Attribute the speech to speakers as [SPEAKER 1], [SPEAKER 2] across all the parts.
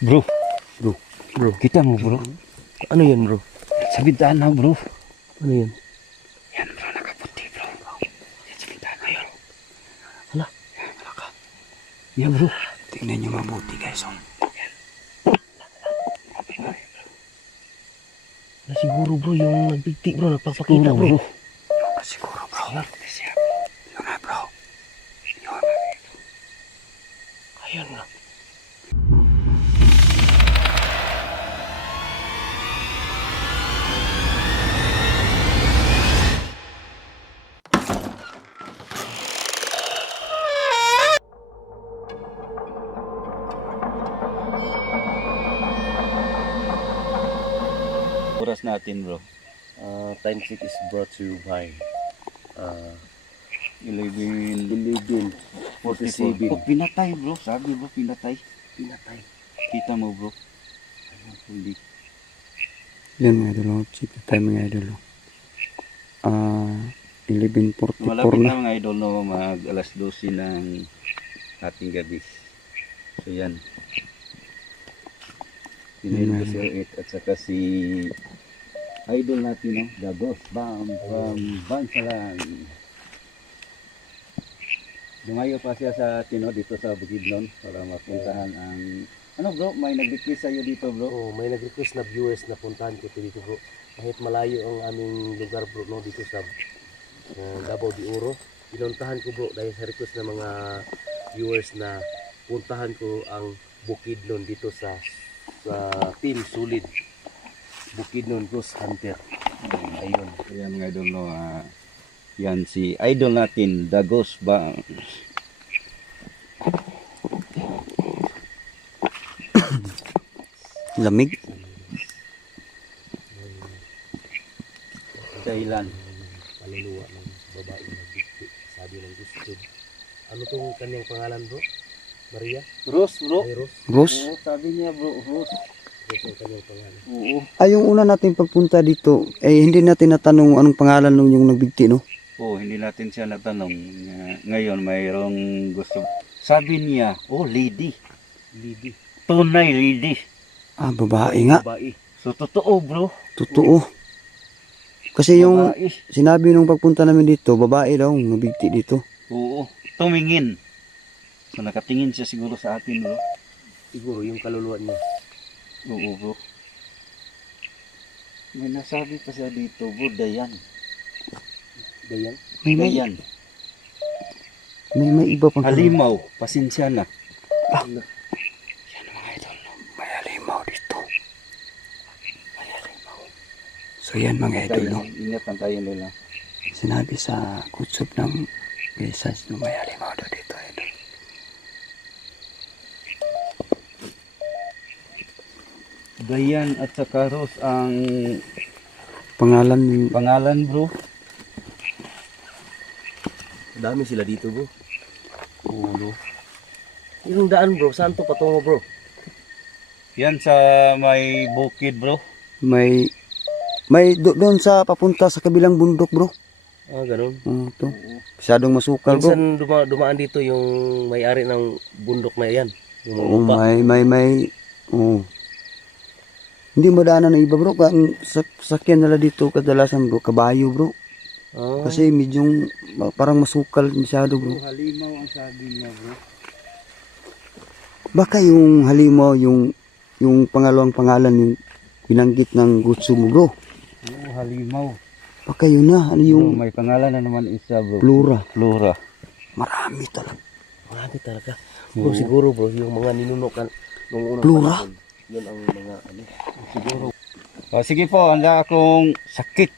[SPEAKER 1] Bro,
[SPEAKER 2] Bro, bro.
[SPEAKER 1] kita mo bro.
[SPEAKER 2] Ano yan bro?
[SPEAKER 1] Sa bintana bro.
[SPEAKER 2] Ano yan?
[SPEAKER 1] Yan bro, nakaputi bro. Yan sa bintana yun.
[SPEAKER 2] Hala.
[SPEAKER 1] Yan, naka. Yan bro.
[SPEAKER 2] Tingnan nyo mabuti guys. Oh. Na siguro bro, yung nagbigti bro, nagpapakita bro.
[SPEAKER 1] bro.
[SPEAKER 2] Siguro bro. 16 bro. Uh, time check is brought to you by uh,
[SPEAKER 1] 11
[SPEAKER 2] 11 47.
[SPEAKER 1] Oh, pinatay bro. Sabi bro, pinatay.
[SPEAKER 2] Pinatay.
[SPEAKER 1] Kita mo bro. Ayan, hindi.
[SPEAKER 3] Yan mga idol. Oh. Check na tayo mga idol. Ah, uh, 11.44
[SPEAKER 1] Malapit
[SPEAKER 3] na.
[SPEAKER 1] na mga idol no, mag alas 12 ng ating gabi. So yan. Pinil ko si 8 at saka si idol natin no, Dagos Bam from Bansalan. Dumayo pa siya sa atin no, dito sa Bukidnon para mapuntahan ang ano bro, may nag-request sa'yo dito bro.
[SPEAKER 2] Oh, may nag-request na viewers na puntahan ko ito dito bro. Kahit malayo ang aming lugar bro no dito sa uh, Davao de Oro. Pinuntahan ko bro dahil sa request ng mga viewers na puntahan ko ang Bukidnon dito sa sa Team Sulid. Bukidnon Ghost Hunter. Ayun.
[SPEAKER 1] Ayan mga idol no, ah, yan si idol natin, Dagos Bam.
[SPEAKER 3] Lamig.
[SPEAKER 1] Dahilan.
[SPEAKER 2] Kaluluwa ng babae na bigti. Sabi ng gusto. Ano tong kanyang pangalan bro? Maria?
[SPEAKER 1] Rose bro.
[SPEAKER 2] Ay, Rose.
[SPEAKER 3] Rose.
[SPEAKER 1] Oo, sabi niya bro, Rose. Oo.
[SPEAKER 3] Ay, yung una natin pagpunta dito, eh hindi natin natanong anong pangalan nung yung nagbigti, no?
[SPEAKER 1] Oo, hindi natin siya natanong. Nga- Ngayon, mayroong gusto. Sabi niya, oh, lady.
[SPEAKER 2] Lady.
[SPEAKER 1] Tunay lady.
[SPEAKER 3] Ah, babae nga.
[SPEAKER 2] Babae.
[SPEAKER 1] So, totoo bro.
[SPEAKER 3] Totoo. Kasi yung
[SPEAKER 1] Babae.
[SPEAKER 3] sinabi nung pagpunta namin dito, babae daw, nabigti dito.
[SPEAKER 1] Oo, tumingin. So, nakatingin siya siguro sa atin bro.
[SPEAKER 2] Siguro yung kaluluwa niya.
[SPEAKER 1] Oo bro. May nasabi pa siya dito bro, Dayan.
[SPEAKER 2] Dayan.
[SPEAKER 3] May, may,
[SPEAKER 1] Dayan.
[SPEAKER 3] may, may iba pang
[SPEAKER 1] Halimaw, pasensya na.
[SPEAKER 2] Ano?
[SPEAKER 3] Yan mga idol, no? may halimaw dito. May halimaw. So yan mga idol, no?
[SPEAKER 1] Tayo, ingat lang tayo nila.
[SPEAKER 3] Sinabi sa kutsub ng message no may halimaw daw dito, idol.
[SPEAKER 1] Dayan at saka Rose ang
[SPEAKER 3] Pangalan
[SPEAKER 1] pangalan bro.
[SPEAKER 2] Dami sila dito bro.
[SPEAKER 1] Ulo.
[SPEAKER 2] Yung daan bro, saan to patungo bro?
[SPEAKER 1] Yan sa may bukid bro.
[SPEAKER 3] may may do, doon sa papunta sa kabilang bundok, bro.
[SPEAKER 2] Ah, ganun.
[SPEAKER 3] Oh, to. Masyadong masukal, bro.
[SPEAKER 2] Minsan duma, dumaan dito yung may-ari ng bundok na yan. Yung
[SPEAKER 3] Oh, may may may oh. Hindi madaanan ng iba, bro. Ang sak sakyan nila dito kadalasan, bro, kabayo, bro.
[SPEAKER 2] Ah,
[SPEAKER 3] Kasi medyo parang masukal masyado, bro.
[SPEAKER 1] halimaw ang sabi niya bro.
[SPEAKER 3] Baka yung halimaw, yung yung pangalawang pangalan yung binanggit ng gutsu mo, bro.
[SPEAKER 1] Oo, halimaw.
[SPEAKER 3] Baka yun na, ano
[SPEAKER 1] Yung
[SPEAKER 3] yung
[SPEAKER 1] may pangalan na naman isa bro.
[SPEAKER 3] plura.
[SPEAKER 1] Flora.
[SPEAKER 3] Marami talaga.
[SPEAKER 2] marami talaga. Bro, siguro bro, yung mga ninuno kan nung unang
[SPEAKER 3] Plura?
[SPEAKER 2] panahon, Yun ang mga ano.
[SPEAKER 1] Siguro. Oh, sige po, handa akong sakit.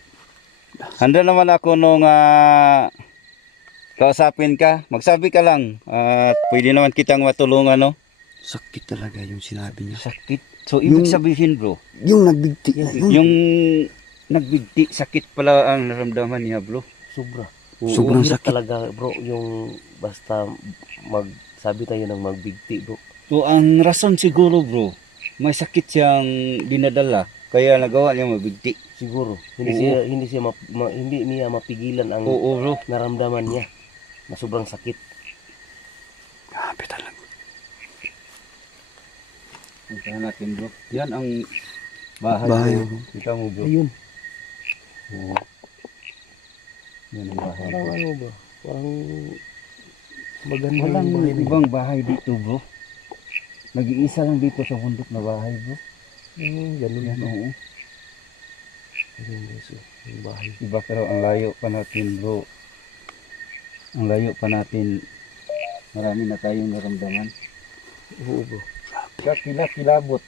[SPEAKER 1] Handa naman ako nung ah, kausapin ka. Magsabi ka lang. At pwede naman kitang matulungan, no?
[SPEAKER 3] Sakit talaga yung sinabi niya.
[SPEAKER 1] Sakit. So, ibig
[SPEAKER 3] Yung-
[SPEAKER 1] sabihin, bro,
[SPEAKER 3] Yung nagbigti na yun.
[SPEAKER 1] yung nagbigti, sakit pala ang naramdaman niya, bro.
[SPEAKER 2] Sobra.
[SPEAKER 3] Sobrang
[SPEAKER 2] hirap
[SPEAKER 3] sakit.
[SPEAKER 2] talaga bro, yung basta magsabi tayo ng magbigti bro.
[SPEAKER 1] So, ang rason siguro, bro, may sakit siyang dinadala. Kaya nagawa niya mabigti.
[SPEAKER 2] Siguro. Hindi
[SPEAKER 1] Oo.
[SPEAKER 2] siya hindi siya map- ma- hindi niya mapigilan ang
[SPEAKER 1] Oo, bro.
[SPEAKER 2] naramdaman niya na sobrang sakit.
[SPEAKER 3] Grabe talaga.
[SPEAKER 1] Puntahan natin bro. Yan ang bahay,
[SPEAKER 3] Bahay,
[SPEAKER 1] bro.
[SPEAKER 3] bro.
[SPEAKER 1] Kita mo bro.
[SPEAKER 2] Ayun.
[SPEAKER 1] Oo. Yan ang bahay.
[SPEAKER 2] Parang
[SPEAKER 1] bro.
[SPEAKER 2] ano ba? Parang magandang
[SPEAKER 1] Walang
[SPEAKER 2] bahay na
[SPEAKER 1] ibang bahay dito bro. Nag-iisa lang dito sa bundok na bahay bro.
[SPEAKER 2] Hmm, ganun
[SPEAKER 1] Yan oo.
[SPEAKER 2] Ayun guys, yung bahay.
[SPEAKER 1] Iba pero ang layo pa natin bro. Ang layo pa natin. Marami na tayong naramdaman.
[SPEAKER 2] Oo bro.
[SPEAKER 1] Kakila kilabot.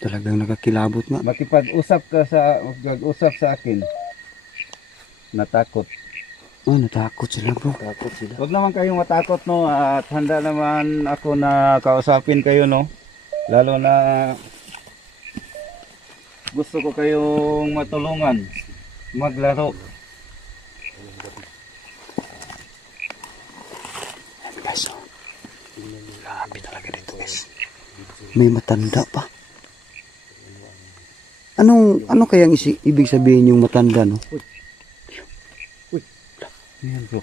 [SPEAKER 3] Talagang nakakilabot nga.
[SPEAKER 1] Makipag-usap ka sa mag-usap sa akin. Natakot.
[SPEAKER 3] Oh, natakot sila bro.
[SPEAKER 2] Takot sila.
[SPEAKER 1] Huwag naman kayong matakot no at handa naman ako na kausapin kayo no. Lalo na gusto ko kayong matulungan maglaro.
[SPEAKER 3] Guys, oh. Grabe talaga dito guys. May matanda pa. Anong ano kayang isi, ibig sabihin yung matanda no?
[SPEAKER 1] Yan bro.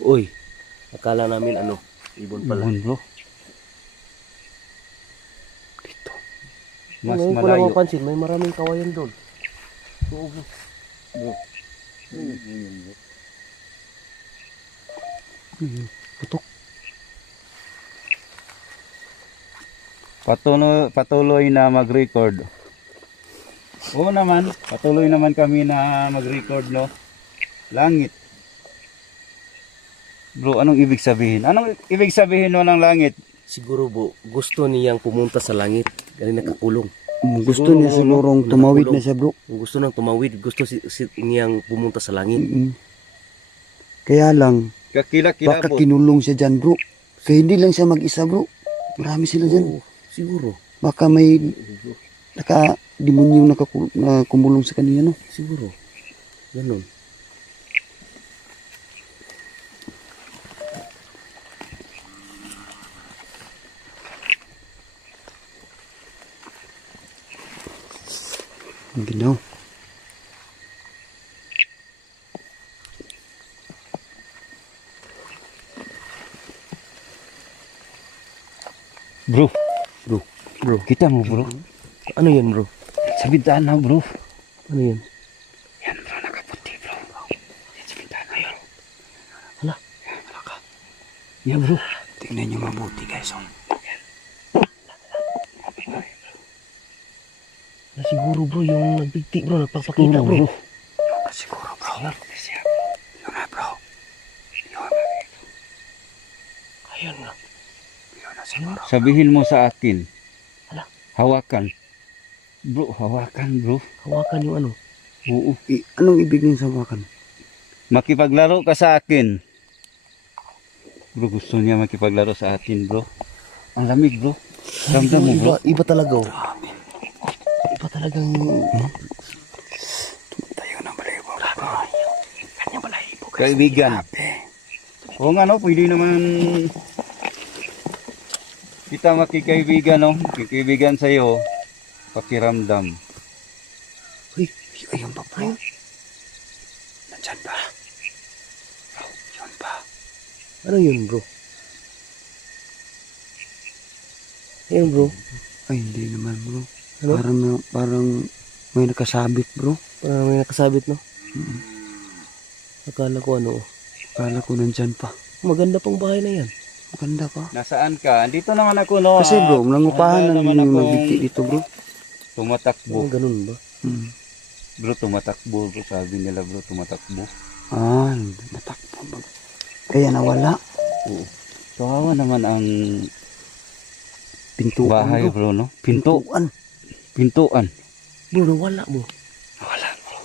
[SPEAKER 2] Uy, akala namin ano, ibon pala.
[SPEAKER 1] Ibon bro.
[SPEAKER 3] Dito.
[SPEAKER 1] Mas
[SPEAKER 2] Ngayon ko lang
[SPEAKER 1] malayo.
[SPEAKER 2] mapansin, may maraming kawayan doon. Oo bro.
[SPEAKER 1] Bro. Ayun, bro.
[SPEAKER 3] Putok.
[SPEAKER 1] Patuloy, patuloy na mag-record. Oo naman, patuloy naman kami na mag-record, no? Langit. Bro, anong ibig sabihin? Anong ibig sabihin no ng langit?
[SPEAKER 2] Siguro bro, gusto niyang pumunta sa langit. Galing nakakulong.
[SPEAKER 3] Mm, Gusto
[SPEAKER 1] Siguro,
[SPEAKER 3] niya sigurong
[SPEAKER 2] no,
[SPEAKER 3] tumawid na siya bro.
[SPEAKER 2] Gusto nang tumawid, gusto si, si- niyang pumunta sa langit.
[SPEAKER 3] Mm. Kaya lang,
[SPEAKER 1] Kakila-kilabot.
[SPEAKER 3] baka kinulong siya dyan bro. Kaya hindi lang siya mag-isa bro. Marami sila dyan.
[SPEAKER 2] Oo, siguro.
[SPEAKER 3] Baka may naka demonyo nakakul- na kumulong sa kanya no.
[SPEAKER 2] Siguro. Ganon.
[SPEAKER 3] Ginaw.
[SPEAKER 1] Bro,
[SPEAKER 2] Bro, bro.
[SPEAKER 1] kita mo bro.
[SPEAKER 2] Ano yan bro?
[SPEAKER 1] Sa bintana bro.
[SPEAKER 2] Ano yan?
[SPEAKER 1] Yan bro, nakaputi bro. Yan sa bintana yun.
[SPEAKER 2] Hala.
[SPEAKER 1] Yan, malaka. Yan bro.
[SPEAKER 3] Tingnan niyo mabuti guys. Oh.
[SPEAKER 2] Na siguro bro, yung nagbigti bro, nagpapakita bro.
[SPEAKER 3] Yun na siguro bro. Yun na bro. Yun.
[SPEAKER 2] Ayun na.
[SPEAKER 3] Yun na siguro.
[SPEAKER 1] Sabihin mo sa akin.
[SPEAKER 2] Hala.
[SPEAKER 1] Hawakan. Bro, hawakan bro.
[SPEAKER 2] Hawakan yung ano.
[SPEAKER 1] Oo.
[SPEAKER 3] I, anong ibig niya sa wakan?
[SPEAKER 1] Makipaglaro ka sa akin. Bro, gusto niya makipaglaro sa atin, bro. Ang lamig, bro. Ramdam mo, bro.
[SPEAKER 2] Iba, iba talaga oh. Talagang...
[SPEAKER 3] Tayo na balibo. Kanya balibo.
[SPEAKER 1] Kaibigan. Oo nga, no? Pwede naman kita makikaibigan, no? Kikaibigan sa'yo. Pakiramdam.
[SPEAKER 3] Uy, ayun pa bro. Nandyan ba? Bro, yun ba?
[SPEAKER 2] Ano yun bro? Ayun bro.
[SPEAKER 3] Ay, hindi naman bro.
[SPEAKER 2] Ano?
[SPEAKER 3] Parang, parang may nakasabit bro.
[SPEAKER 2] Parang may nakasabit no?
[SPEAKER 3] Mm.
[SPEAKER 2] Akala ko ano oh.
[SPEAKER 3] Kala ko nandyan pa.
[SPEAKER 2] Maganda pang bahay na yan.
[SPEAKER 3] Maganda pa.
[SPEAKER 1] Nasaan ka? Andito naman ako, no?
[SPEAKER 3] Kasi bro,
[SPEAKER 1] Ah,
[SPEAKER 3] nangupahan
[SPEAKER 1] handa
[SPEAKER 3] na
[SPEAKER 1] naman
[SPEAKER 3] naman yung magbiti dito bro.
[SPEAKER 1] Tumatakbo.
[SPEAKER 2] Oh, ganun ba?
[SPEAKER 3] Hmm.
[SPEAKER 1] Bro, tumatakbo, bro. Sabi nila, bro, tumatakbo.
[SPEAKER 3] Ah, natakpo ba? Kaya nawala.
[SPEAKER 1] Oo. Kawawa naman ang
[SPEAKER 3] Pintuan
[SPEAKER 1] bahay,
[SPEAKER 3] bro.
[SPEAKER 1] bro, no? Pinto.
[SPEAKER 3] Pintuan.
[SPEAKER 1] Pintuan.
[SPEAKER 2] Bro, nawala bro.
[SPEAKER 1] Wala, bro.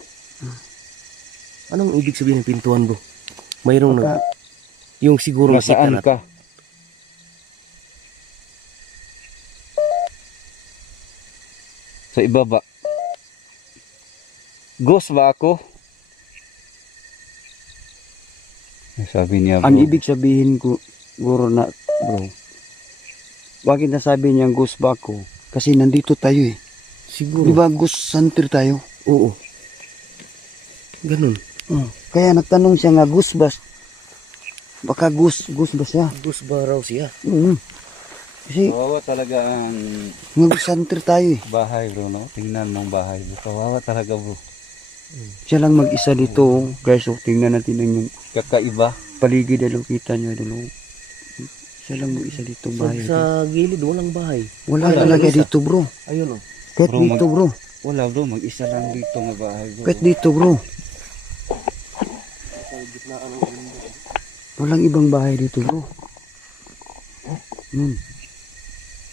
[SPEAKER 2] Anong ibig sabihin ng pintuan bro? Mayroong
[SPEAKER 3] Baka-
[SPEAKER 2] nag... Yung siguro
[SPEAKER 1] Nasaan
[SPEAKER 2] natin.
[SPEAKER 1] ka? Sa ibaba. Ghost ba ako? Sabi niya bro.
[SPEAKER 3] Ang ibig sabihin ko, guro na, bro, bakit nasabi niyang ghost ba ako? Kasi nandito tayo eh.
[SPEAKER 2] Siguro.
[SPEAKER 3] Di ba ghost hunter tayo?
[SPEAKER 2] Oo. Ganun.
[SPEAKER 3] Oh. Kaya nagtanong siya nga, ghost ba? Baka gus, gus ba siya?
[SPEAKER 2] Gus ba raw siya?
[SPEAKER 3] Mm. Kasi
[SPEAKER 1] Kawawa talaga ang
[SPEAKER 3] mag-center tayo eh.
[SPEAKER 1] bahay bro, no? Tingnan mong bahay bro. Kawawa talaga bro.
[SPEAKER 3] Siya lang mag-isa dito. oh. Guys, oh, tingnan natin ang yung
[SPEAKER 1] Kakaiba.
[SPEAKER 3] paligid. Dalo, kita nyo. Dalo. Siya lang mag-isa dito
[SPEAKER 2] Sa,
[SPEAKER 3] bahay.
[SPEAKER 2] sa gilid, walang bahay.
[SPEAKER 3] Wala
[SPEAKER 1] wala,
[SPEAKER 3] talaga
[SPEAKER 1] isa.
[SPEAKER 3] dito bro.
[SPEAKER 2] Ayun oh.
[SPEAKER 3] Kahit
[SPEAKER 1] Bro,
[SPEAKER 3] dito bro.
[SPEAKER 1] Wala bro, mag-isa lang dito nga bahay bro.
[SPEAKER 3] Kahit dito bro. Walang ibang bahay dito bro. Hmm.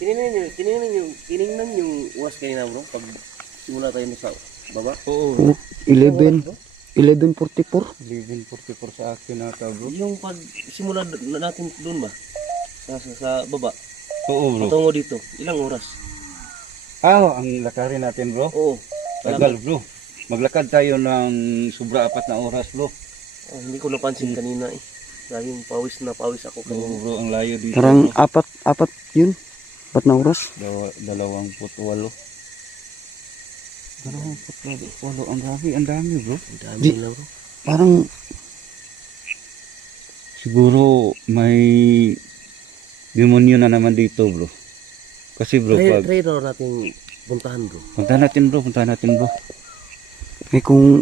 [SPEAKER 2] Tinignan nyo, tinignan nyo, tinignan yung uwas kanina bro. Pag simula tayo sa baba.
[SPEAKER 1] Oo.
[SPEAKER 3] Oh, 11, 11.44.
[SPEAKER 1] 11.44 sa akin nata bro.
[SPEAKER 2] Yung pag simula natin doon ba? Sa, sa, sa baba.
[SPEAKER 1] Oo bro.
[SPEAKER 2] Patungo dito. Ilang oras?
[SPEAKER 1] Ah, ang lakarin natin bro.
[SPEAKER 2] Oo.
[SPEAKER 1] Tagal bro. Maglakad tayo ng sobra apat na oras bro.
[SPEAKER 2] Oh, hindi ko napansin kanina eh. Dahil pawis na pawis ako
[SPEAKER 1] Oo
[SPEAKER 2] kanina.
[SPEAKER 1] bro, ang layo dito.
[SPEAKER 3] Parang
[SPEAKER 1] bro.
[SPEAKER 3] apat, apat yun. Apat na oras.
[SPEAKER 1] Dawa, dalawang putwalo. Dalawang putwalo. Walo, ang dami, ang dami bro.
[SPEAKER 2] Ang dami
[SPEAKER 3] Di-
[SPEAKER 2] na bro.
[SPEAKER 3] Parang
[SPEAKER 1] Siguro may demonyo na naman dito bro. Kasi bro, pag
[SPEAKER 2] try raw natin puntahan bro.
[SPEAKER 1] punta natin bro, punta natin bro.
[SPEAKER 3] Eh kung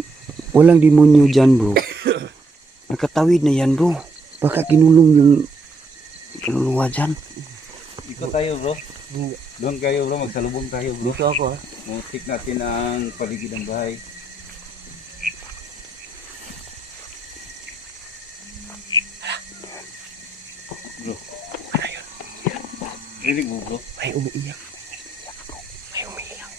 [SPEAKER 3] walang demonyo dyan bro, nakatawid na yan bro. Baka kinulong yung kaluluwa dyan.
[SPEAKER 1] Ikot tayo bro. Doon kayo bro, magsalubong tayo bro.
[SPEAKER 2] Dito ako ha.
[SPEAKER 1] Mutik natin ang paligid ng bahay. Rinig mo bro.
[SPEAKER 2] May umiiyak. May umiiyak.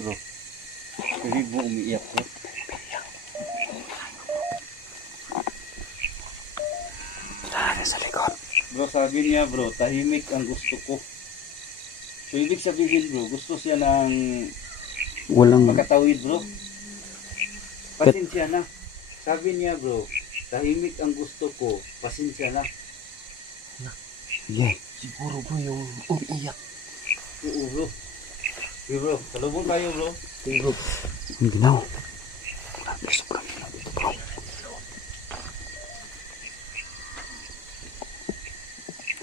[SPEAKER 1] Bro. Rinig mo umiiyak bro.
[SPEAKER 3] sa likod.
[SPEAKER 1] Bro, sabi niya bro, tahimik ang gusto ko. So, ibig sabihin bro, gusto siya ng
[SPEAKER 3] Walang,
[SPEAKER 1] makatawid bro. Pasensya na. Sabi niya bro, tahimik ang gusto ko, pasensya na.
[SPEAKER 3] sige.
[SPEAKER 2] Siguro bro yung umiiyak.
[SPEAKER 1] Oo bro. Okay bro, salubong tayo bro.
[SPEAKER 2] Yung bro.
[SPEAKER 3] Ang ginaw. Sobrang ginaw dito bro.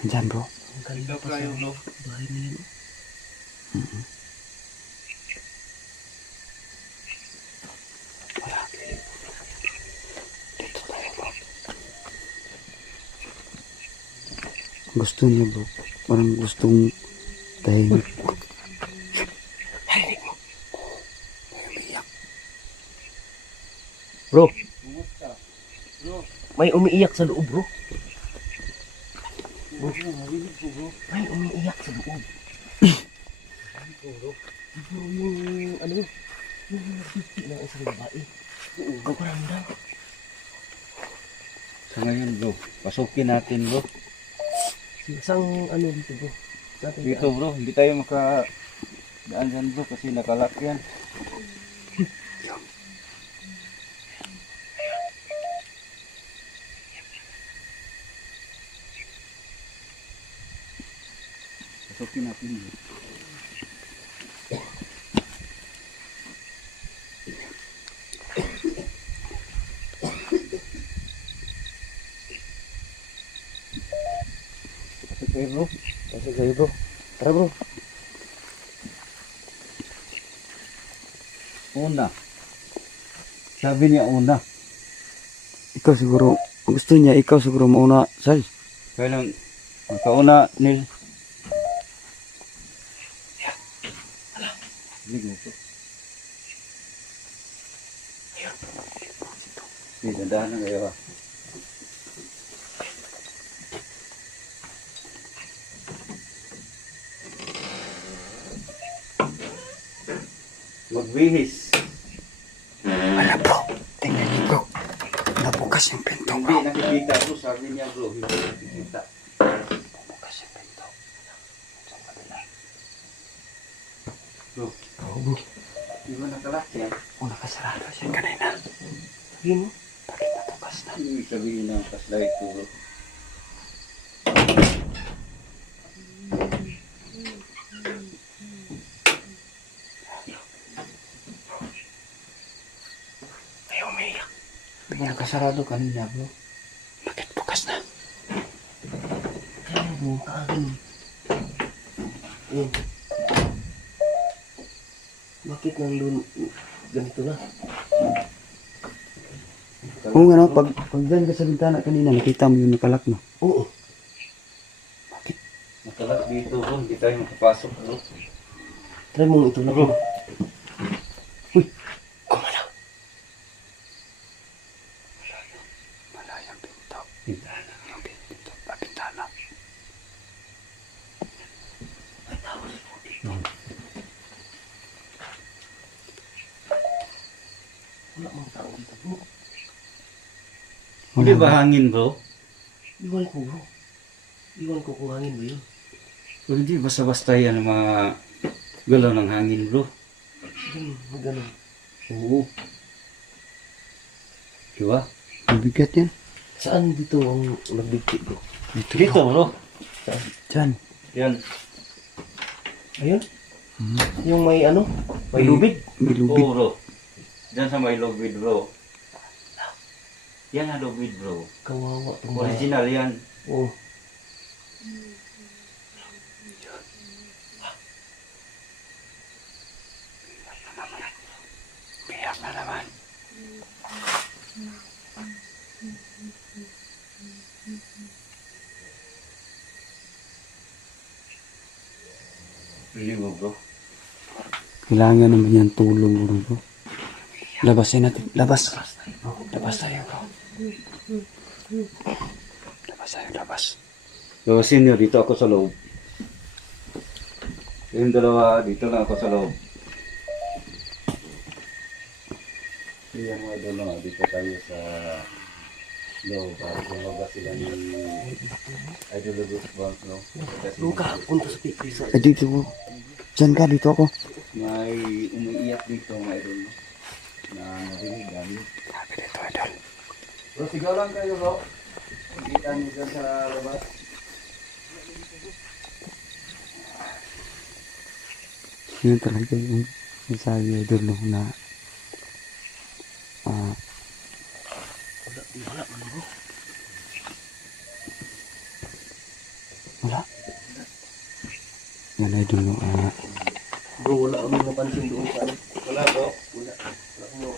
[SPEAKER 3] Andyan bro.
[SPEAKER 2] Ang ganda pa
[SPEAKER 1] tayo bro.
[SPEAKER 2] bahay na yan.
[SPEAKER 3] Wala. Dito tayo bro. Gusto niya bro. Parang gustong tahimik.
[SPEAKER 2] Narinig mo.
[SPEAKER 3] May umiyak.
[SPEAKER 2] Bro, may umiiyak sa loob bro.
[SPEAKER 1] bro.
[SPEAKER 2] May umiiyak sa loob. Siguro yung ano yun, yung nagsisti ng isang babae. Ang paramdam.
[SPEAKER 1] Sa ngayon bro, pasukin natin bro.
[SPEAKER 2] Isang ano dito bro.
[SPEAKER 1] Dito bro, hindi tayo maka daan dyan bro kasi nakalak yan. Pasukin natin bro. Pasok tayo bro.
[SPEAKER 2] Kasi kayo bro. Tara bro.
[SPEAKER 1] Una. Sabi niya una.
[SPEAKER 3] Ikaw siguro, gusto niya ikaw siguro mauna, Sal.
[SPEAKER 1] Kaya lang, makauna nil. Hindi mo to. Hindi, dandahan na kayo ah. Magbihis.
[SPEAKER 3] Wala bro. Tingnan niyo bro. Nabukas yung pinto
[SPEAKER 1] Hindi
[SPEAKER 3] bro.
[SPEAKER 1] nakikita bro, sabi niya bro, hindi nakikita.
[SPEAKER 3] Nabukas yung pinto.
[SPEAKER 1] Bro,
[SPEAKER 3] Oo bro.
[SPEAKER 1] di ba nakalak yan?
[SPEAKER 3] O nakasarado siya kanina.
[SPEAKER 2] Yun mo.
[SPEAKER 3] Bakit nabukas na?
[SPEAKER 1] Sabihin ng flashlight ko bro?
[SPEAKER 3] Ba nakasarado kanina bro? Bakit bukas na?
[SPEAKER 2] Mo, kaagin. Yun. Bakit nandun ganito na?
[SPEAKER 3] Oo nga no, pag, pag dyan ka sa bintana kanina, nakita mo yung nakalak no?
[SPEAKER 2] Oo.
[SPEAKER 1] Nakalak dito bro, hindi tayo makapasok bro.
[SPEAKER 2] Try mong ito na bro. Uy, kumalaw.
[SPEAKER 3] Malayang pinto. Bintana. Yung pinto. Ah, bintana.
[SPEAKER 2] Wala mang tao dito bro.
[SPEAKER 1] Hindi ba hangin bro?
[SPEAKER 2] Iwan ko bro. Iwan ko kung hangin ba yun.
[SPEAKER 1] Pero hindi basta-basta yan ang mga galaw ng hangin bro.
[SPEAKER 2] Ganun, ganun.
[SPEAKER 1] Oo. Diba?
[SPEAKER 3] Mabigat yan.
[SPEAKER 2] Saan dito ang nagbigti bro?
[SPEAKER 3] Dito.
[SPEAKER 1] Dito bro.
[SPEAKER 3] Dyan.
[SPEAKER 1] Yan.
[SPEAKER 2] Ayun. Yung may ano? May lubid.
[SPEAKER 3] May lubid.
[SPEAKER 1] Oo bro. Diyan sa may lubid bro. Yan lubid bro.
[SPEAKER 2] Kawawa. mga-
[SPEAKER 1] Original yan.
[SPEAKER 2] Oo.
[SPEAKER 1] Really mo bro.
[SPEAKER 3] Kailangan naman yan tulong bro bro. Labasin natin. Labas. Labas tayo bro. Labas tayo, labas.
[SPEAKER 1] So senior, dito ako sa loob. Yung dalawa, dito lang ako sa loob. Yan mga idol, dito tayo sa loob. Para lumabas sila ni Idol Lugos Bank, no?
[SPEAKER 2] Luka, punta sa pipi sa...
[SPEAKER 3] Eh dito bro. Dyan ka, dito ako.
[SPEAKER 1] may umiiyak dito mga idol, no? Na narinig namin.
[SPEAKER 3] Sabi dito, idol.
[SPEAKER 1] Bro, sigaw lang kayo, bro. Kita niyo dyan sa labas.
[SPEAKER 3] Yun talaga yung sabi idol no, na ah,
[SPEAKER 2] Wala, wala man bro.
[SPEAKER 3] wala. Yan idol no, ah,
[SPEAKER 2] Bro, wala kami napansin doon sa.
[SPEAKER 1] Wala, bro.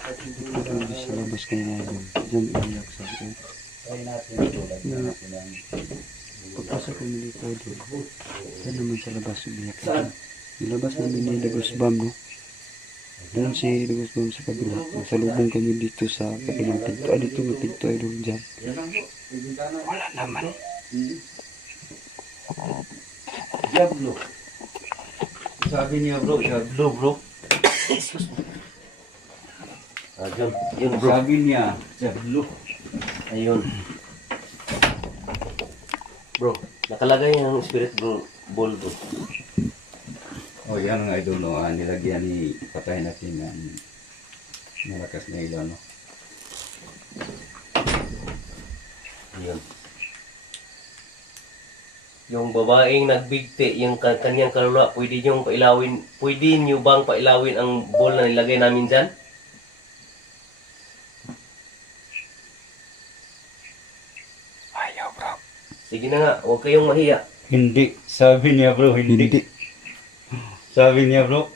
[SPEAKER 2] Doon
[SPEAKER 3] ito
[SPEAKER 2] sa...
[SPEAKER 3] sa labas kayo na idol. Diyan iiyak sa akin.
[SPEAKER 1] Natin ang...
[SPEAKER 3] Pagpasok kami dito idol. Yan naman sa labas iiyak. Saan? Yung labas namin ni Dagos Bam no. Doon si Dagos Bam sa kabila. Masalubong kami dito sa kabilang pinto. Ah, dito may pinto idol dyan.
[SPEAKER 1] Yan lang, bro. May bintana.
[SPEAKER 3] Wala naman.
[SPEAKER 1] Hmm. Diablo. Sabi niya, bro. Diablo, bro.
[SPEAKER 2] Ah, yun. Yun bro.
[SPEAKER 1] Sabi niya, Diablo.
[SPEAKER 2] Ayun. Bro, nakalagay ang spirit bro, ball bro.
[SPEAKER 1] Oh, yan ang idol, no. Ah, nilagyan ni patay natin ng malakas na ilaw, no.
[SPEAKER 2] Ayun. Yung babaeng nagbigti, yung ka- kanyang kaluluwa, pwede niyong pailawin, pwede niyo bang pailawin ang ball na nilagay namin dyan?
[SPEAKER 3] Ayaw bro.
[SPEAKER 2] Sige na nga, huwag kayong mahiya.
[SPEAKER 1] Hindi. Sabi niya, bro. Hindi.
[SPEAKER 3] Hindi.
[SPEAKER 1] Sabi niya, bro.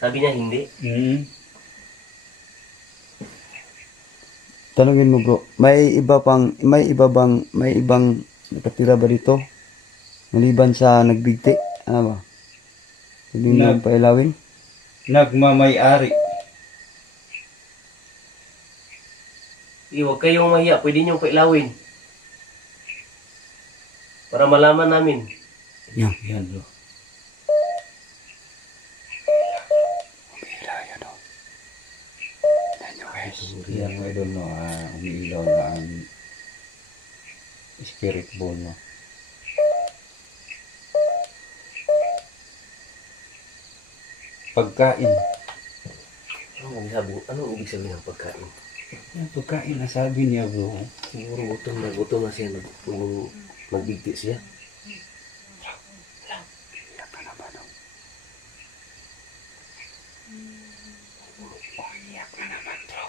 [SPEAKER 2] Sabi niya hindi.
[SPEAKER 1] Hmm.
[SPEAKER 3] Tanungin mo bro, may iba pang may iba bang may ibang nakatira ba dito? Maliban sa nagbigti, ano ba? Pwede mo
[SPEAKER 1] Nag-
[SPEAKER 3] pailawin?
[SPEAKER 1] Nagmamay-ari.
[SPEAKER 2] Sige, huwag kayong mahiya, pwede niyong pailawin. Para malaman namin.
[SPEAKER 3] Yan.
[SPEAKER 1] Yan, bro.
[SPEAKER 3] Umiilaw yun o. Yan yung guys.
[SPEAKER 1] Yan, idol, no. Ah, umiilaw na ang spirit ball, no. Pagkain.
[SPEAKER 2] Anong ibig sabihin, anong ibig sabihin ng pagkain?
[SPEAKER 1] Yan, pagkain na sabi niya, bro.
[SPEAKER 2] Siguro gutom na gutom na siya nag, nung nagbigti siya.
[SPEAKER 3] Iyak ka naman o. Iyak na naman bro.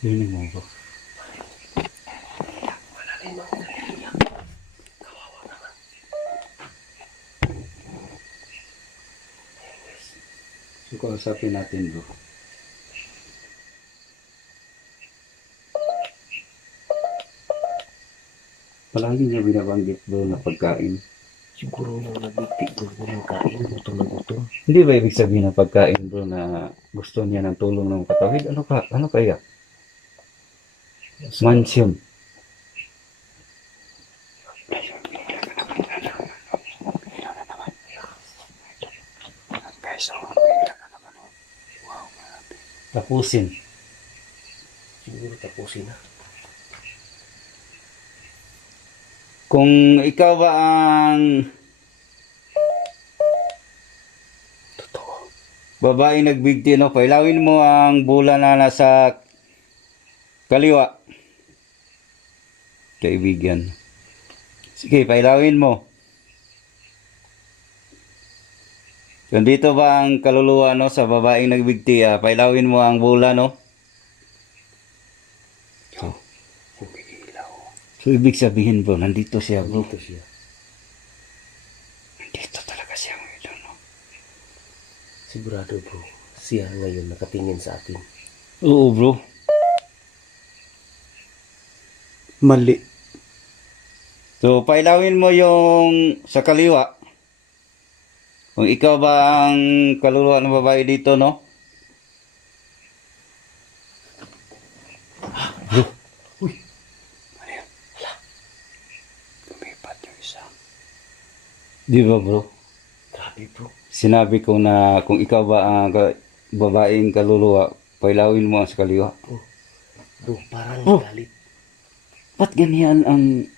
[SPEAKER 1] Yun mo bro. So, kausapin natin bro. Palagi niya binabanggit bro na pagkain.
[SPEAKER 2] Siguro nung nagbitik bro ng kain, gutom na gutom.
[SPEAKER 1] Hindi ba ibig sabihin ng pagkain bro na gusto niya ng tulong ng katawid? Ano ka? Ano kaya? Mansion. Tapusin.
[SPEAKER 2] Siguro tapusin na.
[SPEAKER 1] Kung ikaw ba ang
[SPEAKER 2] Totoo.
[SPEAKER 1] babae nagbigti, no? Pailawin mo ang bola na nasa kaliwa. Kaibigan. Sige, pailawin mo. Kung dito ba ang kaluluwa no, sa babaeng nagbigti, ah, pailawin mo ang bola, no? So, so, ibig sabihin bro, nandito siya bro.
[SPEAKER 2] Dito siya.
[SPEAKER 1] Nandito talaga siya ngayon, no?
[SPEAKER 2] Sigurado bro, siya ngayon nakatingin sa atin.
[SPEAKER 1] Oo bro.
[SPEAKER 3] Mali.
[SPEAKER 1] So, pailawin mo yung sa kaliwa. Kung ikaw ba ang kaluluwa ng babae dito, no? Bro. Uy. Ano yan? Hala. Lumipat yung isa. Di ba, bro?
[SPEAKER 2] Grabe bro.
[SPEAKER 1] Sinabi ko na kung ikaw ba ang ka- babaeng kaluluwa, pailawin mo ang sa kaliwa.
[SPEAKER 2] Bro, parang
[SPEAKER 1] Oh.
[SPEAKER 2] galit.
[SPEAKER 1] Ba't ganyan ang...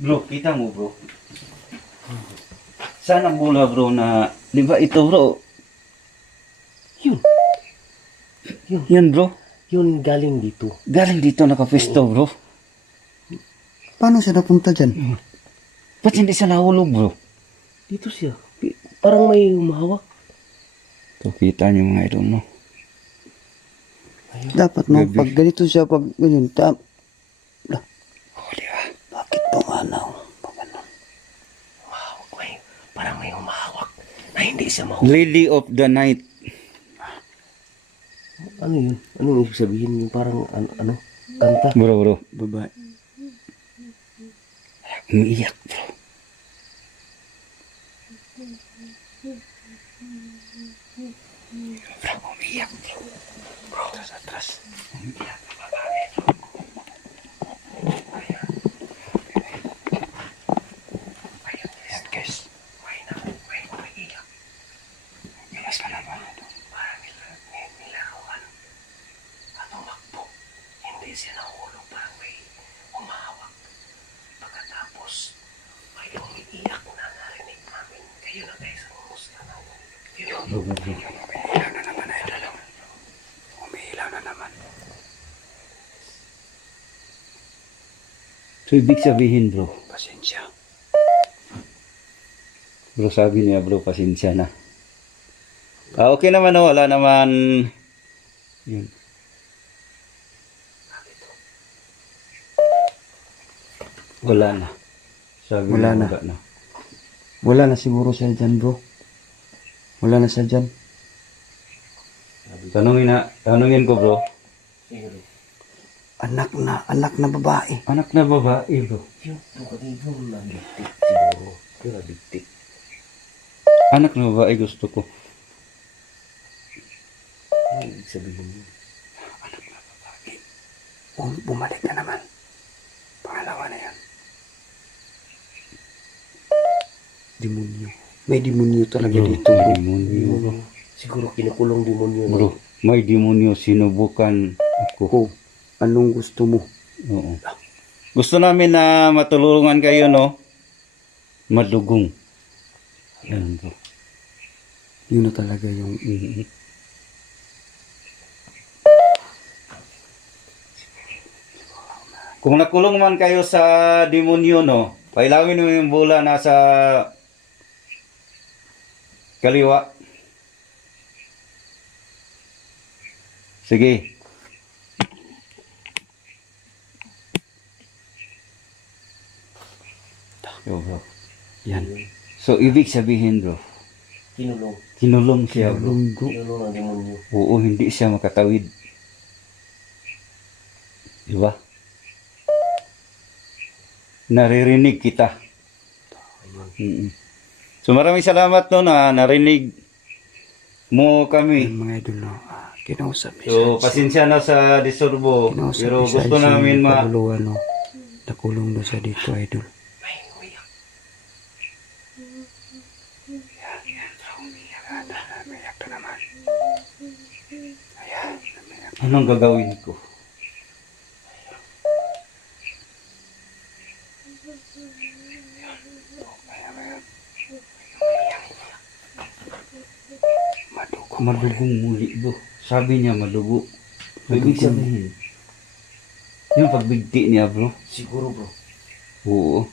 [SPEAKER 1] Bro, kita mo bro. Saan ang bola bro na... Di ba ito bro?
[SPEAKER 2] Yun. Yun.
[SPEAKER 1] Yan bro.
[SPEAKER 2] Yun galing dito.
[SPEAKER 1] Galing dito nakapisto bro.
[SPEAKER 3] Paano siya napunta dyan?
[SPEAKER 1] Ba't hindi siya nahulog bro?
[SPEAKER 2] Dito siya. Parang may umahawak.
[SPEAKER 1] So kita niyo mga idol no.
[SPEAKER 3] Dapat no, pag ganito siya, pag ganyan,
[SPEAKER 2] Na hindi siya mahulog.
[SPEAKER 1] Lady of the night.
[SPEAKER 2] Ano yun? Ano ibig sabihin yung parang ano? ano? Kanta?
[SPEAKER 1] Bro bro.
[SPEAKER 3] Babae.
[SPEAKER 1] Umiiyak bro. Bro, umiiyak bro. Bro, sa atras. Umiiyak So, ibig sabihin, bro, pasensya. Bro, sabi niya, bro, pasensya na. Ah, okay naman, no? wala naman. Yun. Wala na. Sabi
[SPEAKER 3] Wala na.
[SPEAKER 1] Wala na.
[SPEAKER 3] Wala na siguro siya dyan, bro. Wala na siya dyan.
[SPEAKER 1] Tanungin na, tanungin ko bro.
[SPEAKER 2] Siguro.
[SPEAKER 3] Anak na, anak na babae.
[SPEAKER 1] Anak na babae bro. Anak na babae gusto ko.
[SPEAKER 2] Ano ibig sabihin yun?
[SPEAKER 3] Bum- bumalik na naman. Pangalawa na yan. Demonyo. May demonyo talaga
[SPEAKER 1] Bro,
[SPEAKER 3] dito,
[SPEAKER 1] may demonyo.
[SPEAKER 2] Siguro kinukulong demonyo. na-
[SPEAKER 1] Bro, may demonyo sinubukan ako.
[SPEAKER 3] Ko, anong gusto mo?
[SPEAKER 1] Oo. Gusto namin na matulungan kayo no. Madugong. Yan bro.
[SPEAKER 3] Yun na talaga yung
[SPEAKER 1] Mhm. Kung nakulong man kayo sa demonyo, no, pailawin mo yung bola nasa kaliwa. Sige. Yo, bro.
[SPEAKER 3] Yan.
[SPEAKER 1] So, ibig sabihin, bro,
[SPEAKER 2] Kinulong.
[SPEAKER 1] kinulong siya, bro.
[SPEAKER 3] Lunggo.
[SPEAKER 2] Kinulong ang demonyo.
[SPEAKER 1] Oo, hindi siya makatawid. Di ba? Naririnig kita. Mm-mm. So maraming salamat no na narinig mo kami.
[SPEAKER 3] Yan mga idol no. Ah, kinausap ni
[SPEAKER 1] So pasensya na sa disorbo
[SPEAKER 3] Kinausap
[SPEAKER 1] pero
[SPEAKER 3] ni
[SPEAKER 1] gusto namin
[SPEAKER 3] yung
[SPEAKER 1] ma
[SPEAKER 3] kaguluhan, no. Nakulong doon sa dito idol.
[SPEAKER 1] Anong gagawin ko?
[SPEAKER 3] Madugo.
[SPEAKER 1] Madugong muli bro. Sabi niya madugo. So, ibig sabihin. Yung pagbigti niya bro.
[SPEAKER 2] Siguro bro.
[SPEAKER 1] Oo.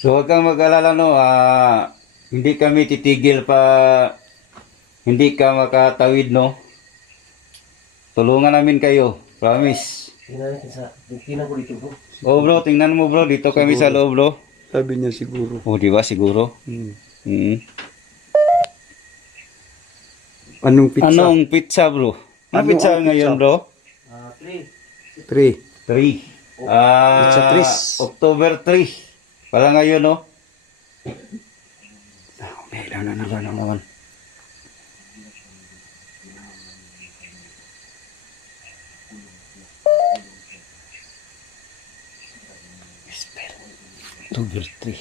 [SPEAKER 1] So huwag kang mag-alala no, ah, hindi kami titigil pa hindi ka makatawid no. Tulungan namin kayo, promise.
[SPEAKER 2] Tingnan natin sa... Tingnan ko dito bro.
[SPEAKER 1] Oh bro, tingnan mo bro, dito kami sa loob bro.
[SPEAKER 3] Sabi niya siguro.
[SPEAKER 1] Oh, di ba siguro?
[SPEAKER 3] Hmm.
[SPEAKER 1] Mm.
[SPEAKER 3] Anong pizza?
[SPEAKER 1] Anong pizza bro? Ano
[SPEAKER 3] Ano
[SPEAKER 1] pizza
[SPEAKER 3] ang
[SPEAKER 1] ngayon
[SPEAKER 3] pizza?
[SPEAKER 1] bro?
[SPEAKER 2] Ah, three.
[SPEAKER 3] Three.
[SPEAKER 1] 3. Ah,
[SPEAKER 3] Pizza tris.
[SPEAKER 1] October 3. Pala ngayon no.
[SPEAKER 3] Ah, may ilan na naman naman.
[SPEAKER 1] October 3.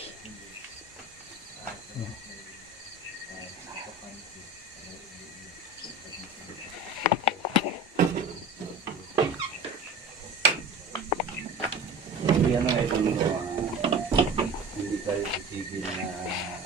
[SPEAKER 1] Yan ang ito, hindi tayo titigil na